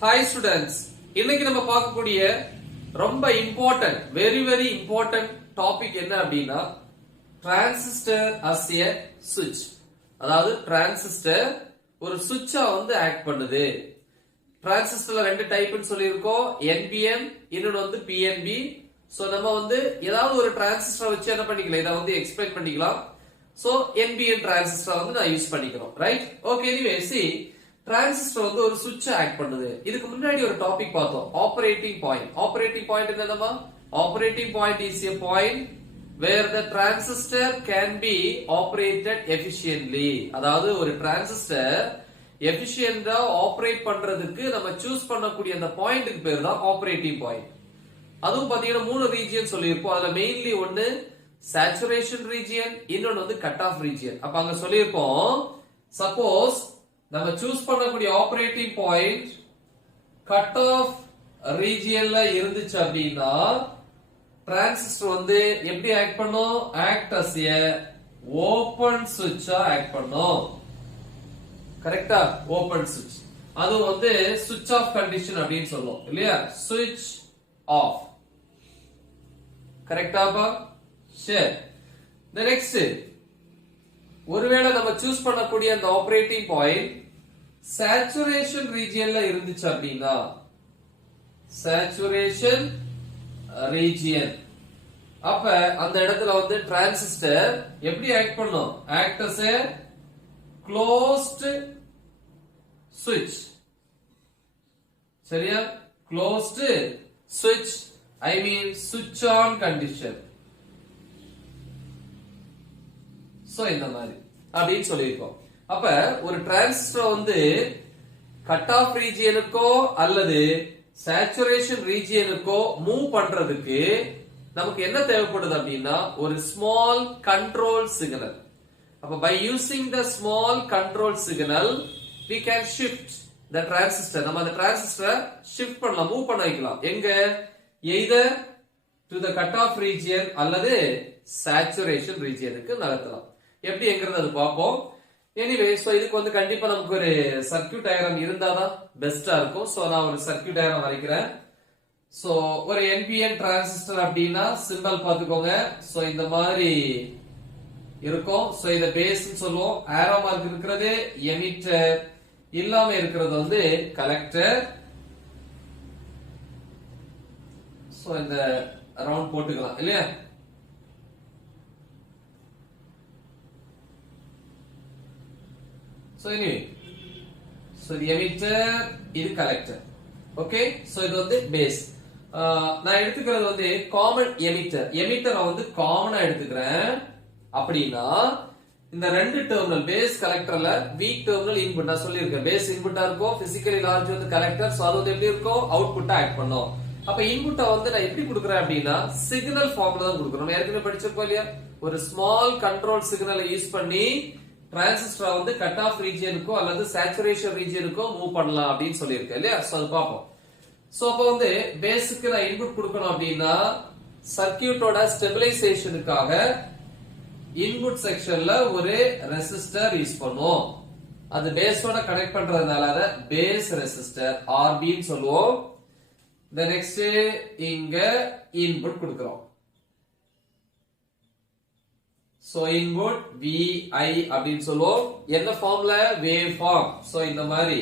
Hi students, இன்னைக்கு நம்ம பார்க்கக்கூடிய ரொம்ப இம்பார்ட்டன்ட் வெரி இம்பார்ட்டன்ட் டாபிக் என்ன அப்படின்னா டிரான்சிஸ்டர் as a switch. அதாவது டிரான்சிஸ்டர் ஒரு சுவிட்சா வந்து ஆக்ட் பண்ணுது. டிரான்சிஸ்டர்ல ரெண்டு டைப்னு சொல்லியிருக்கோம், NPN இன்னொன்னு வந்து PNP. சோ நம்ம வந்து ஏதாவது ஒரு டிரான்சிஸ்டர் வச்சு என்ன பண்ணிக்கலாம், இத வந்து எக்ஸ்பிளைன் பண்ணிக்கலாம். சோ NPN டிரான்சிஸ்டர் வந்து நான் யூஸ் பண்ணிக்கிறோம், right? Okay, anyway see transistor வந்து ஒரு சுவிட்ச் ஆக்ட் பண்ணுது. இதுக்கு முன்னாடி ஒரு டாபிக் பார்த்தோம், ஆபரேட்டிங் பாயிண்ட். ஆபரேட்டிங் பாயிண்ட் என்னன்னா, operating point is a point where the transistor can be operated efficiently. அதாவது ஒரு டிரான்சிஸ்டர் எஃபிஷியன்ட்டா ஆபரேட் பண்றதுக்கு நம்ம சூஸ் பண்ணக்கூடிய அந்த பாயிண்ட்க்கு பேர் தான் ஆபரேட்டிங் பாயிண்ட். அதுவும் பாத்தீங்கன்னா மூணு ரீஜியன் சொல்லியிருப்போம். அதுல மெயின்லி ஒன்னு சேச்சுரேஷன் ரீஜியன், இன்னொன்னு வந்து கட் ஆஃப் ரீஜியன். அப்ப அங்க சொல்லியிருப்போம், சப்போஸ் நம்ம சூஸ் பண்ணக்கூடிய ஆபரேட்டிங் பாயிண்ட் கட் ஆஃப் ரீஜியன்ல இருந்துச்சு அப்படின்னா டிரான்சிஸ்டர் வந்து எப்படி ஆக்ட் பண்ணும், ஆக்ட் as a ஓபன் சுவிட்சா ஆக்ட் பண்ணும். கரெக்டா? ஓபன் சுவிட்ச். அது வந்து சுவிட்ச் ஆஃப் கண்டிஷன் அப்படின்னு சொல்லுவோம் இல்லையா, சுவிட்ச் ஆஃப். கரெக்டாப்பா? சரி. the next, ஒருவேளை நம்ம சூஸ் பண்ணக்கூடிய அந்த ஆபரேட்டிங் பாயிண்ட் சேச்சுரேஷன் ரீஜியன்ல இருந்துச்சு அப்படின்னா, சேச்சுரேஷன் ரீஜியன், அப்ப அந்த இடத்துல வந்து டிரான்சிஸ்டர் எப்படி ஆக்ட் பண்ணும், act as a closed switch. சரியா? closed switch, I mean switch on condition. So இந்த மாதிரி அப்படின்னு சொல்லியிருக்கோம். அப்ப ஒரு டிரான்சிஸ்டர் வந்து கட் ஆஃப் ரீஜியனுக்கோ அல்லது சேச்சுரேஷன் ரீஜியனுக்கோ மூவ் பண்றதுக்கு நமக்கு என்ன தேவைப்படுது அப்படின்னா ஒரு ஸ்மால் கண்ட்ரோல் சிக்னல். அப்ப by using the small control signal we can shift the transistor. நம்ம அந்த டிரான்சிஸ்டரை ஷிஃப்ட் பண்ணலாம், மூவ் பண்ண வைக்கலாம். எங்க? either to the cut off region அல்லது saturation regionக்கு நகர்த்தலாம். எப்படி என்கிறது அது பார்ப்போம். எனிவே சோ இதுக்கு வந்து கண்டிப்பா நமக்கு ஒரு சர்க்யூட் டயக்ராம் இருந்தாதான் பெஸ்டா இருக்கும். சோ நான் ஒரு சர்க்யூட் டயக்ராம் வரைக்கிறேன். சோ ஒரு NPN டிரான்சிஸ்டர் அப்படின்னா சிம்பல் பாத்துக்கோங்க. சோ இந்த மாதிரி இருக்கும். சோ இத பேஸ்னு சொல்லுவோம். ஆரோ மார்க் இருக்கிறது எமிட்டர், இல்லாம இருக்கிறது வந்து கலெக்டர். சோ இந்த ரவுண்ட் போட்டுக்கலாம் இல்லையா? So anyway, so the emitter இது collector. Okay, so இது வந்து base. நான் எடுத்துக்கிறது வந்து common emitter. emitter வந்து காமனா எடுத்துக்கிறேன். அப்படினா இந்த ரெண்டு டெர்மினல் பேஸ் கலெக்டர்ல வீக் டெர்மினல் இன்புட் நான் சொல்லியிருக்கேன். பேஸ் இன்புட்டா இருக்கும், பிசிக்கலி லார்ஜ் வந்து கலெக்டர். சோ அது வந்து எப்படி இருக்கும், அவுட்புட்டா ஆக்ட் பண்ணும். அப்ப இன்புட்டை வந்து நான் எப்படி கொடுக்குறேன் அப்படின்னா சிக்னல் ஃபார்ம்ல தான் கொடுக்குறோம். ஏற்கனவே படிச்சிருப்போம் இல்லையா, ஒரு ஸ்மால் கண்ட்ரோல் சிக்னலை யூஸ் பண்ணி டிரான்சிஸ்டர் வந்து கட் ஆஃப் ரீஜியனுக்கோ அல்லது சேச்சுரேஷன் ரீஜியனுக்கோ மூவ் பண்ணலாம் அப்படின்னு சொல்லியிருக்கேன் இல்லையா? சோ அது பார்ப்போம். சோ அப்ப வந்து பேஸுக்கு நான் இன்புட் கொடுக்கணும் அப்படின்னா சர்க்யூட்டோட ஸ்டெபிலைசேஷனுக்காக இன்புட் செக்ஷன்ல ஒரு ரெசிஸ்டர் யூஸ் பண்ணுவோம். அது பேஸோட கனெக்ட் பண்றதுனால அத பேஸ் ரெசிஸ்டர் RB ன்னு சொல்லுவோம். the next இங்க இன்புட் கொடுக்கிறோம். சோ இன்புட் VI அப்படின்னு சொல்லுவோம். என்ன ஃபார்ம்ல, வேவ் ஃபார்ம். சோ இந்த மாதிரி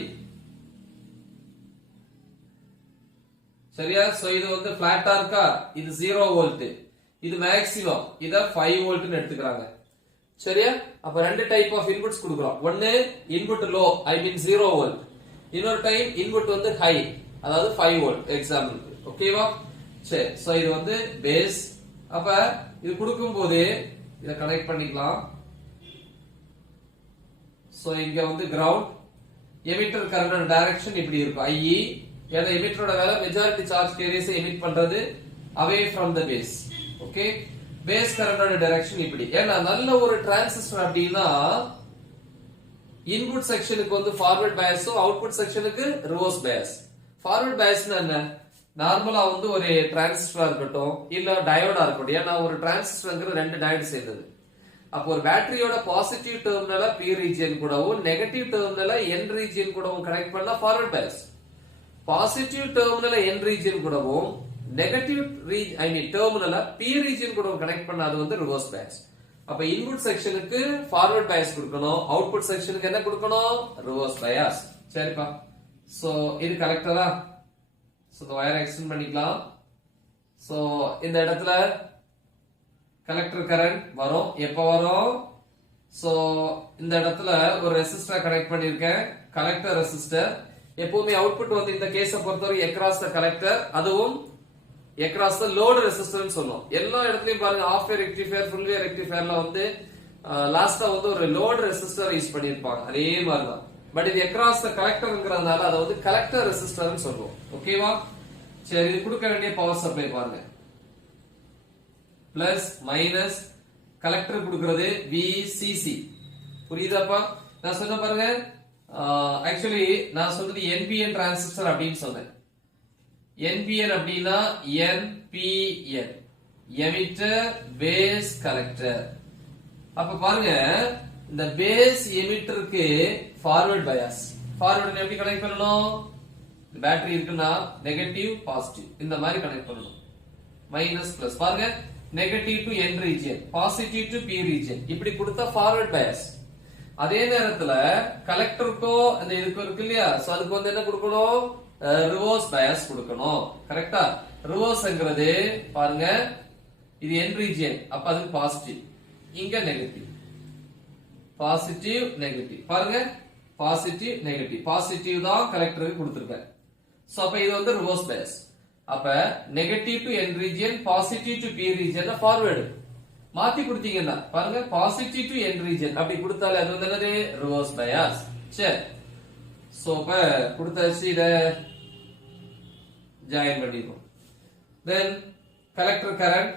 சரியா? சோ இது வந்து பிளாட்டா இருக்கா, இது 0 வோல்ட், இது மேக்ஸிமம், இத 5 வோல்ட்னு எடுத்துக்கறாங்க. சரியா? அப்ப ரெண்டு டைப் ஆஃப் இன்புட்ஸ் கொடுக்கிறோம். ஒன்னு இன்புட் லோ, ஐ மீன் 0 வோல்ட். இன்னொரு டைம் இன்புட் வந்து ஹை, அதாவது 5 வோல்ட் எக்ஸாம்பிள். ஓகேவா? சரி. சோ இது வந்து பேஸ். அப்ப இது கொடுக்கும்போது இத கனெக்ட் பண்ணிக்கலாம். சோ இங்க வந்து கிரவுண்ட். எமிட்டர் கரண்ட் டைரக்ஷன் இப்படி இருக்கும், IE. ஏன்னா எமிட்டரோட வேலை மெஜாரிட்டி சார்ஜ் கேரியர்ஸ் எமிட் பண்றது away from the base. Okay, base கரண்டோட டைரக்ஷன் இப்படி. ஏன்னா நல்ல ஒரு டிரான்சிஸ்டர் அப்படின்னா இன்புட் செக்ஷனுக்கு வந்து ஃபார்வர்ட் பயாஸும் அவுட்புட் செக்ஷனுக்கு ரிவர்ஸ் பயாஸ். ஃபார்வர்ட் பயாஸ்னா என்ன, நார்மலா வந்து ஒரு டிரான்சிஸ்டரா இருக்கட்டும் இல்ல டயோடா இருக்கட்டும். ஏன்னா ஒரு டிரான்சிஸ்டர்ங்கிறது ரெண்டு டயோடு சேர்ந்தது. அப்போ ஒரு பேட்டரியோட பாசிட்டிவ் டெர்மினலை P ரீஜியன் கூடவும் நெகட்டிவ் டெர்மினலை N ரீஜியன் கூடவும் கனெக்ட் பண்ணா forward bias. Positive terminal n region கூடவும் நெகட்டிவ் டெர்மினல் p ரீஜன் கூடவும் கனெக்ட் பண்ண அது வந்து ரிவர்ஸ் பயாஸ். அப்ப இன்புட் செக்ஷனுக்கு ஃபார்வர்ட் பயாஸ் கொடுக்கணும், அவுட்புட் செக்ஷனுக்கு என்ன கொடுக்கணும், ரிவர்ஸ் பயாஸ். சரிப்பா. சோ இது கரெக்டரா? சோ இந்த வயரை எக்ஸ்டெண்ட் பண்ணிக்கலாம். சோ இந்த இடத்துல கலெக்டர் கரண்ட் வரும். எப்ப வரும்? சோ இந்த இடத்துல ஒரு ரெசிஸ்டர் கனெக்ட் பண்ணிருக்கேன், கலெக்டர் ரெசிஸ்டர். எப்பவுமே அவுட்புட் வந்து இந்த கேஸ பொறுத்தவரை across the collector, அதுவும் across the load resistor னு சொல்லுவோம். எல்லா இடத்துலயும் பாருங்க half wave rectifier, full wave rectifierல வந்து லாஸ்டா வந்து ஒரு லோட் ரெசிஸ்டர் யூஸ் பண்ணிருப்பாங்க. அதே மாதிரி தான். பட் இது across the collectorங்கிறதுனால அதை வந்து கலெக்டர் ரெசிஸ்டர்னு சொல்லுவோம். ஓகேவா? சரி, இது கொடுக்க வேண்டிய பவர் சப்ளை பாருங்க. பிளஸ் மைனஸ் கலெக்டர் கொடுக்கிறது VCC. புரியுதாப்பா? நான் சொன்ன பாருங்க, ஆக்சுவலி நான் சொல்றது NPN டிரான்சிஸ்டர் அப்படின்னு சொன்னேன். NPN அப்படின்னா NPN, எமிட்டர் பேஸ் கலெக்டர். அப்ப பாருங்க, இந்த பேஸ் எமிட்டருக்கு ஃபார்வர்ட் பயாஸ். ஃபார்வர்ட் எப்படி கனெக்ட் பண்ணணும்? பேட்டரி இருக்குன்னா நெகட்டிவ் பாசிட்டிவ் இந்த மாதிரி கனெக்ட் பண்ணணும். மைனஸ் பிளஸ் பாருங்க, negative to N region, positive to P region, இப்படி கொடுத்தா ஃபார்வர்ட் பயாஸ். அதே நேரத்துல கலெக்டருக்கோ அந்த இதுக்கு இருக்கு இல்லையா, சோ அதுக்கு வந்து என்ன கொடுக்கணும், ரிவர்ஸ் பயாஸ் கொடுக்கணும். கரெக்டா? ரிவர்ஸ்ங்கிறது பாருங்க, இது N ரீஜன், அப்ப அது பாசிட்டிவ், இங்க நெகட்டிவ், பாசிட்டிவ் நெகட்டிவ். பாருங்க, பாசிட்டிவ் நெகட்டிவ், பாசிட்டிவ் தான் கலெக்டருக்கு கொடுத்திருக்கேன். சோ அப்ப இது வந்து ரிவர்ஸ் பயாஸ். அப்ப negative to N region, positive to P region forward. மாத்தி கொடுத்தீங்கன்னா பாருங்க, பாசிட்டிவ் டு N ரீஜன் அப்படி கொடுத்தாலே அது வந்து என்னது, ரிவர்ஸ் பயாஸ். சரி, சோ இப்ப கொடுத்தாச்சு, இத ஜாயின் பண்ணிடுவோம். தென் கலெக்டர் கரண்ட்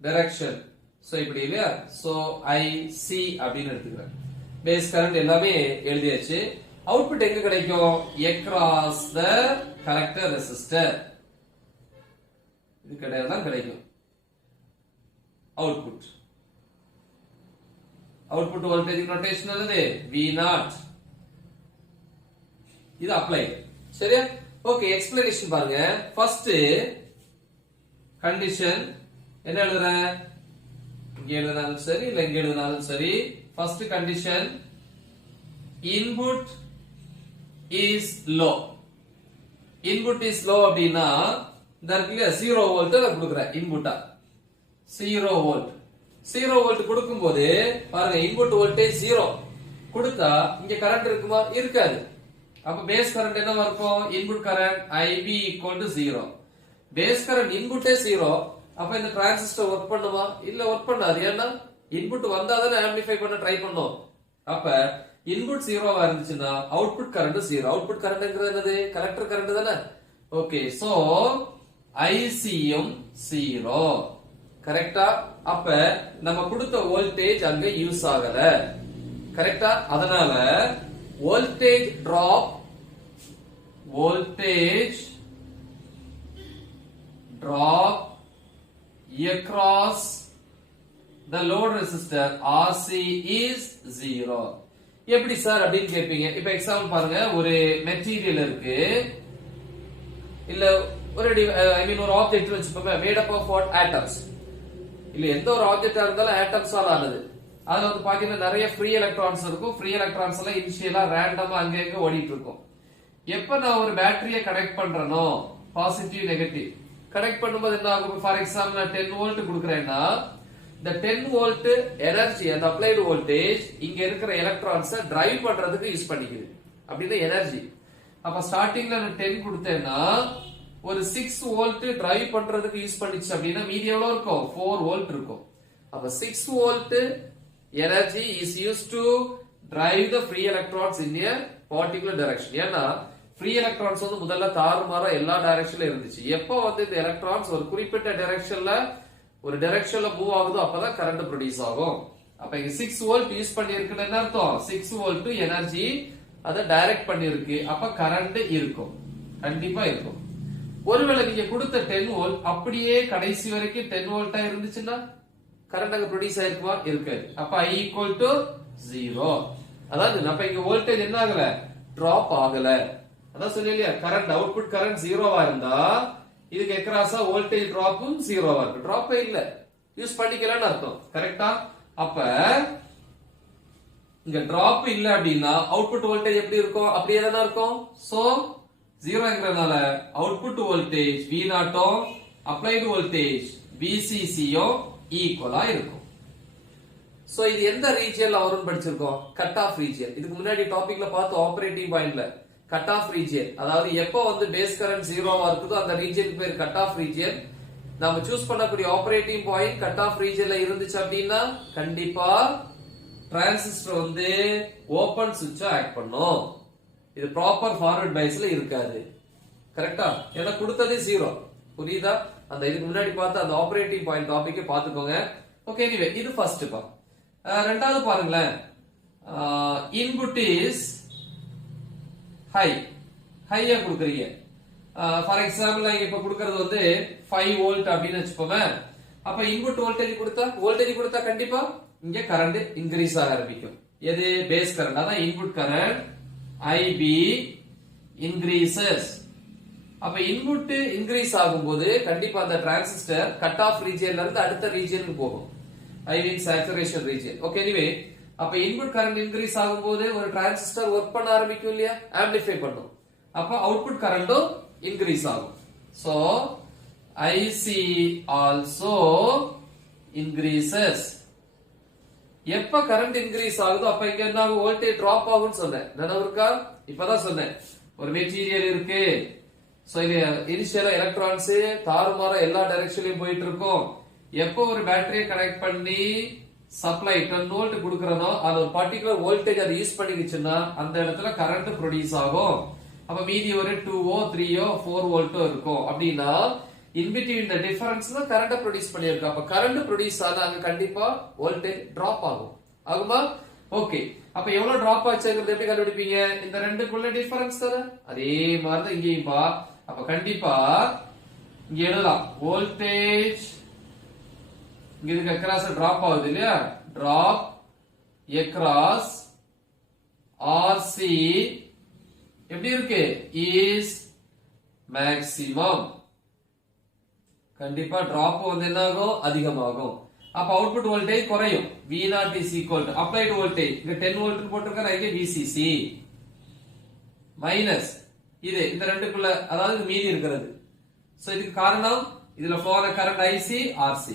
டைரக்ஷன், சோ இப்படி இல்லையா, சோ IC அப்படின்னு எடுத்துக்கிறேன். பேஸ் கரண்ட் எல்லாமே எழுதியாச்சு. அவுட்புட் எங்க கிடைக்கும், across the collector resistor. இது கிடையாது தான் கிடைக்கும் அவுட்புட். அவுட்புட் வோல்டேஜ் நோட்டேஷன் என்னது, V0. இது அப்ளை. சரியா? ஓகே, எக்ஸ்பிளனேஷன் பாருங்க. ஃபர்ஸ்ட் கண்டிஷன் என்ன எழுதுறேன், இங்க எழுதினாலும் சரி இல்ல இங்க எழுதினாலும் சரி. First condition, input is low. Input is low அப்படின்னா இந்த இருக்குல்ல 0 வோல்ட் நான் கொடுக்குறேன் இன்புட்டா. 0 வோல்ட், 0 வோல்ட் கொடுக்கும்போது பாருங்க, இன்புட் வோல்டேஜ் 0 கொடுத்தா இங்க கரண்ட் இருக்குமா, இருக்காது. அப்ப பேஸ் கரண்ட் என்னவா இருக்கும், input current IB = 0. Base current இன்புட்டே 0, அப்ப இந்த டிரான்சிஸ்டர் ஒர்க் பண்ணுமா, இல்ல ஒர்க் பண்ணாது. ஏன்னா இன்புட் வந்தாதானே ஆம்பிளிஃபை பண்ண ட்ரை பண்ணும். அப்ப இன்புட் 0வா இருந்துச்சுன்னா அவுட்புட் கரண்ட் 0. அவுட்புட் கரண்ட்ங்கிறது என்னது, கலெக்டர் கரண்ட் தானே. ஓகே, சோ IC யும் 0. கரெக்டா? அப்ப நம்ம கொடுத்த வோல்டேஜ் அங்க யூஸ் ஆகல. கரெக்டா? அதனால voltage drop, voltage drop across the load resistor RC is 0. எப்படி சார் அப்படின்னு கேட்பீங்க. இப்ப எக்ஸாம்பிள் பாருங்க, ஒரு மெட்டீரியல் இருக்கு, இல்ல ஒரு ஒரு ஆப்ஜெக்ட் வச்சுப்போமே, made up of what, atoms. இல்ல எந்த ஒரு ஆப்ஜெக்டா இருந்தாலும் ஆட்டம்ஸால ஆனது. அதுல வந்து பாத்தீங்கன்னா நிறைய ஃப்ரீ எலக்ட்ரான்ஸ் இருக்கும். ஃப்ரீ எலக்ட்ரான்ஸ் எல்லாம் இனிஷியலா ரேண்டமா அங்க இங்க ஓடிட்டு இருக்கும். எப்ப நான் ஒரு பேட்டரியை கனெக்ட் பண்றேனோ, பாசிட்டிவ் நெகட்டிவ் கனெக்ட் பண்ணும்போது என்ன ஆகும், ஃபார் எக்ஸாம்பிள் நான் 10 வோல்ட் கொடுக்குறேன்னா இந்த 10 வோல்ட் எனர்ஜி, அந்த அப்ளைடு வோல்டேஜ் இங்க இருக்கிற எலக்ட்ரான்ஸை டிரைவ் பண்றதுக்கு யூஸ் பண்ணிக்குது. அப்படின்னா எனர்ஜி. அப்ப ஸ்டார்டிங்ல நான் 10 கொடுத்தேன்னா ஒரு 6 வோல்ட் டிரைவ் பண்றதுக்கு யூஸ் பண்ணிச்சு அப்படின்னா மீதி எவ்வளவு இருக்கும், 4 வோல்ட் இருக்கும். அப்ப 6 volt energy is used to drive the free electrons in a particular direction. ஏன்னா ஃப்ரீ எலக்ட்ரான்ஸ் வந்து முதல்ல தாறுமாறா எல்லா டைரக்ஷன்ல இருந்துச்சு. எப்போ வந்து இந்த எலக்ட்ரான்ஸ் ஒரு குறிப்பிட்ட டைரக்ஷன்ல மூவ் ஆகுதோ அப்பதான் கரண்ட் ப்ரொடியூஸ் ஆகும். அப்ப இங்க 6 வோல்ட் யூஸ் பண்ணிருக்குன்னு என்ன அர்த்தம், 6 வோல்ட் எனர்ஜி அதை டைரக்ட் பண்ணிருக்கு. அப்ப கரண்ட் இருக்கும், கண்டிப்பா இருக்கும். ஒருவேளை நீங்க கொடுத்த 10 வோல்ட் அப்படியே கடைசி வரைக்கும் 10 வோல்ட்டா இருந்துச்சுன்னா கரண்ட் அங்க ப்ரொடியூஸ் ஆயிருக்குமா, இருக்காது. அப்ப I = 0. அதாவது நம்ம இங்க வோல்டேஜ் என்ன ஆகல, டிராப் ஆகல. அதான் சொன்னீங்க கரண்ட் அவுட்புட் கரண்ட் ஜீரோவா இருந்தா இதுக்கு எக்ராஸா வோல்டேஜ் டிராப்பும் ஜீரோவா இருக்கு. டிராப்பே இல்ல, யூஸ் பண்ணிக்கலன்னு அர்த்தம். கரெக்டா? அப்ப இங்க டிராப் இல்ல அப்படின்னா அவுட்புட் வோல்டேஜ் எப்படி இருக்கும்? அப்படியே தானே இருக்கும். சோ ஜீரோங்கிறதுனால அவுட்புட் வோல்டேஜ் V நாட்டும் அப்ளைடு வோல்டேஜ் VCCயும் ஈக்குவலா இருக்கும். சோ இது எந்த ரீஜியன்ல வரும்னு படிச்சிருக்கோம்? Cut off region. இதுக்கு முன்னாடி டாபிக்ல பார்த்து ஆபரேட்டிங் பாயிண்ட்ல கட் ஆஃப் ரீஜியன், அதாவது எப்போ வந்து பேஸ் கரண்ட் ஜீரோவா இருக்குதோ அந்த ரீஜியனுக்கு பேர் கட் ஆஃப் ரீஜியன். நம்ம சூஸ் பண்ணக்கூடிய ஆபரேட்டிங் பாயிண்ட் கட் ஆஃப் ரீஜியன்ல இருந்துச்சு அப்படின்னா கண்டிப்பா டிரான்சிஸ்டர் வந்து ஓபன் சுவிட்ச் ஆக்ட் பண்ணும். இது ப்ராப்பர் ஃபார்வர்ட் பைஸ்ல இருக்காது. கரெக்டா? ஏன்னா கொடுத்தது ஜீரோ. புரியுதா? அந்த இதுக்கு முன்னாடி பார்த்த அந்த ஆபரேட்டிங் பாயிண்ட் டாபிக்கை பாத்துக்கோங்க. ஓகே, எனிவே இது ஃபர்ஸ்ட் பா. ரெண்டாவது பாருங்களேன், இன்புட் இஸ் ஹை, ஹையா கொடுக்குறீங்க. ஃபார் எக்ஸாம்பிள் நான் இப்ப கொடுக்கிறது வந்து 5 வோல்ட் அப்படின்னு வச்சுப்போமே. அப்ப இன்புட் வோல்டேஜ் கொடுத்தா கண்டிப்பா இங்க கரண்ட் இன்க்ரீஸ் ஆக ஆரம்பிக்கும். எது? Base current. அதான் இன்புட் கரண்ட் IB இன்க்ரீசஸ். அப்ப இன்புட் இன்க்ரீஸ் ஆகும்போது கண்டிப்பா அந்த டிரான்சிஸ்டர் கட் ஆஃப் ரீஜியன்ல இருந்து அடுத்த ரீஜியனுக்கு போகும். ஐ மீன் சேச்சுரேஷன் ரீஜியன். ஓகே, எனிவே அப்ப இன்புட் கரண்ட் இன்க்ரீஸ் ஆகும்போது ஒரு டிரான்சிஸ்டர் ஒர்க் பண்ண ஆரம்பிக்கும் இல்லையா? ஆம்பிளிஃபை பண்ணும். அப்ப அவுட்புட் கரண்டும் இன்க்ரீஸ் ஆகும். So IC also increases. எப்ப கரண்ட் இன்க்ரீஸ் ஆகுதோ அப்ப இங்க என்ன ஆகும்? வோல்டேஜ் டிராப் ஆகும்னு சொன்னேன். நினைவு இருக்கா? இப்பதான் சொன்னேன். ஒரு மெட்டீரியல் இருக்கு. சோ இது இனிஷியலா எலக்ட்ரான்ஸ் தாறுமாற எல்லா டைரக்ஷன்லயும் போயிட்டு இருக்கும். எப்போ ஒரு பேட்டரியை கனெக்ட் பண்ணி சப்ளை 10 வோல்ட் கொடுக்கறனோ அது ஒரு பர்டிகுலர் வோல்டேஜ் அதை யூஸ் பண்ணிக்கிச்சுன்னா அந்த இடத்துல கரண்ட் ப்ரொடியூஸ் ஆகும். அப்ப மீதி ஒரு 2ஓ 3ஓ 4 வோல்ட்டோ இருக்கும். அப்படின்னா in between the difference தான் கரண்ட் ப்ரொடியூஸ் பண்ணிருக்கு. அப்ப கரண்ட் ப்ரொடியூஸ் ஆனா அங்க கண்டிப்பா வோல்டேஜ் டிராப் ஆகும். ஆகுமா? ஓகே, அப்ப எவ்வளவு டிராப் ஆச்சுங்கிறது எப்படி கண்டுபிடிப்பீங்க? இந்த ரெண்டுக்குள்ள டிஃபரன்ஸ் தானே. அதே மாதிரி தான் இங்கேயும் பா. அப்ப கண்டிப்பா இங்க எழுதலாம் வோல்டேஜ் இங்க இதுக்கு அக்ராஸ் டிராப் ஆகுது இல்லையா? டிராப் அக்ராஸ் RC எப்படி இருக்கு? Is maximum. கண்டிப்பா டிராப் வந்து என்ன ஆகும்? அதிகமாகும். அப்ப அவுட்புட் வோல்டேஜ் குறையும். V0 is equal to applied voltage. இங்க 10 வோல்ட் போட்டுருக்காங்க, இங்க VCC மைனஸ் இது இந்த ரெண்டுக்குள்ள, அதாவது மீதி இருக்கிறது. சோ இதுக்கு காரணம் இதுல ஃப்ளோ ஆன கரண்ட் IC RC.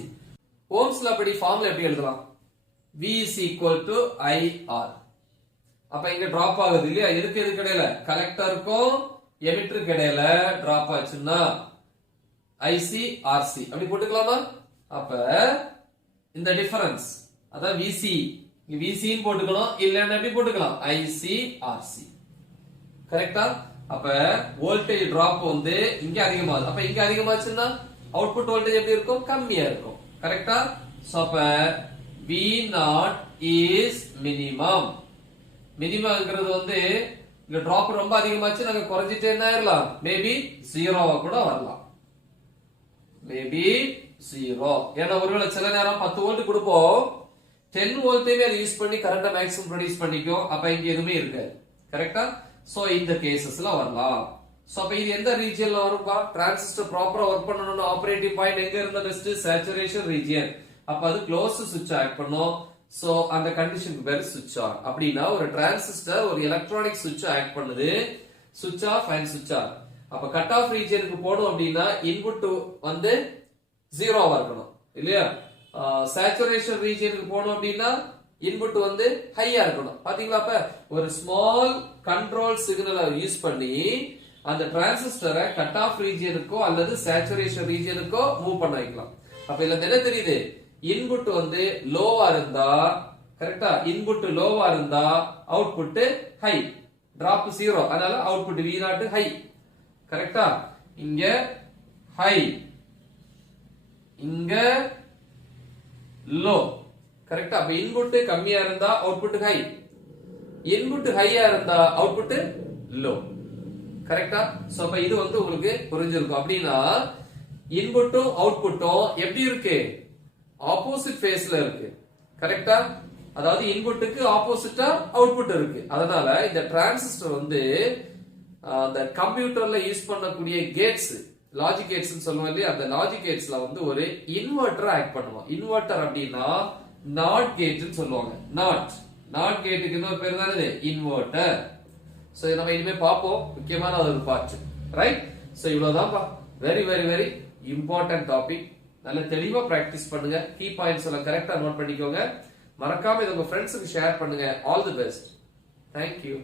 ஓம்ஸ்ல அப்படி ஃபார்முலா எப்படி எழுதலாம்? V is equal to IR. அப்ப இங்க டிராப் ஆகுது இல்லையா? எதுக்கு இடையில? கலெக்டருக்கும் எமிட்டருக்கு இடையில டிராப் ஆச்சுன்னா IC RC அப்படி போட்டுக்கலாமா? அப்ப இந்த டிஃபரன்ஸ் அதான் VC, இங்க VC ன்னு போட்டுக்கணும், இல்லன்னா எப்படி போட்டுக்கலாம்? IC RC. கரெக்ட்டா? அப்ப வோல்டேஜ் டிராப் வந்து இங்க அதிகமாகுது. அப்ப இங்க அதிகமாச்சுன்னா அவுட்புட் வோல்டேஜ் எப்படி இருக்கும்? கம்மியா இருக்கும். கரெக்ட்டா? சோ அப்ப V0 is minimum. மினிமம்ங்கிறது வந்து இங்க டிராப் ரொம்ப அதிகமாச்சு, நாங்க குறைஞ்சிட்டே என்ன ஆயிரலாம்? மேபி 0வா கூட வரலாம். மேபி 0. ஏன்னா ஒருவேளை சில நேரம் 10 வோல்ட் கொடுப்போம், 10 வோல்ட்டே அது யூஸ் பண்ணி கரண்ட மேக்ஸிமம் ப்ரொடியூஸ் பண்ணிக்கும். அப்ப இங்க எதுவுமே இருக்காது. கரெக்ட்டா? சோ இந்த கேசஸ்ல வரலாம். சோ அப்ப இது எந்த ரீஜியன்ல வரும்பா? டிரான்சிஸ்டர் ப்ராப்பரா ஒர்க் பண்ணனும்னா ஆபரேட்டிங் பாயிண்ட் எங்க இருந்தா பெஸ்ட்? Saturation region. அப்ப அது க்ளோஸ் சுவிட்ச் ஆக்ட் பண்ணும். சோ அந்த கண்டிஷனுக்கு பேரு சுவிட்ச் ஆன். அப்படின்னா ஒரு டிரான்சிஸ்டர் ஒரு எலக்ட்ரானிக் சுவிட்ச் ஆக்ட் பண்ணுது. சுவிட்ச் ஆஃப் அண்ட் சுவிட்ச் ஆன். அப்ப கட் ஆஃப் ரீஜியனுக்கு போணும் அப்படின்னா இன்புட் வந்து 0வா இருக்கணும் இல்லையா? சேச்சுரேஷன் ரீஜியனுக்கு போணும் அப்படின்னா இன்புட் வந்து ஹையா இருக்கணும். பாத்தீங்களா? அப்ப ஒரு ஸ்மால் கண்ட்ரோல் சிக்னலை யூஸ் பண்ணி அந்த டிரான்சிஸ்டரை கட் ஆஃப் ரீஜியனுக்கோ அல்லது சேச்சுரேஷன் ரீஜியனுக்கோ மூவ் பண்ண வைக்கலாம். அப்ப இதுல என்ன தெரியுது? இன்புட் வந்து லோவா இருந்தா, கரெக்டா? இன்புட் லோவா இருந்தா அவுட்புட் ஹை, டிராப் 0, அதனால அவுட்புட் V0 ஹை. கரெக்டா? இங்க ஹை, இங்க லோ. கரெக்டா? அப்ப இன்புட் கம்மியா இருந்தா அவுட்புட் ஹை, இன்புட் ஹையா இருந்தா அவுட்புட் லோ. கரெக்டா? சோ அப்ப இது வந்து உங்களுக்கு புரிஞ்சிருக்கும். அப்படின்னா இன்புட்டும் அவுட்புட்டும் எப்படி இருக்கு? ஆப்போசிட் ஃபேஸ்ல இருக்கு. கரெக்டா? அதாவது இன்புட்டுக்கு ஆப்போசிட்டா அவுட்புட் இருக்கு. அதனால இந்த டிரான்சிஸ்டர் வந்து அந்த கம்ப்யூட்டர்ல யூஸ் பண்ணக்கூடிய கேட்ஸ் லாஜிக் கேட்ஸ் சொல்லுவோம் இல்லையா, அந்த லாஜிக் கேட்ஸ்ல வந்து ஒரு இன்வெர்டர் ஆக்ட் பண்ணுவோம். இன்வெர்டர் அப்படின்னா நாட் கேட்னு சொல்லுவாங்க. நாட் கேட்டுக்கு இன்னொரு பேர் தான் இது இன்வெர்டர். சோ இத நம்ம இனிமே பாப்போம். முக்கியமான ஒரு பார்ட். ரைட்? சோ இவ்வளவுதான்ப்பா. Very very very important topic. நல்ல தெளிவா பிராக்டிஸ் பண்ணுங்க. கீ பாயிண்ட்ஸ் எல்லாம் கரெக்டா நோட் பண்ணிக்கோங்க. மறக்காம இத உங்க ஃப்ரெண்ட்ஸ்க்கு ஷேர் பண்ணுங்க. All the best. Thank you.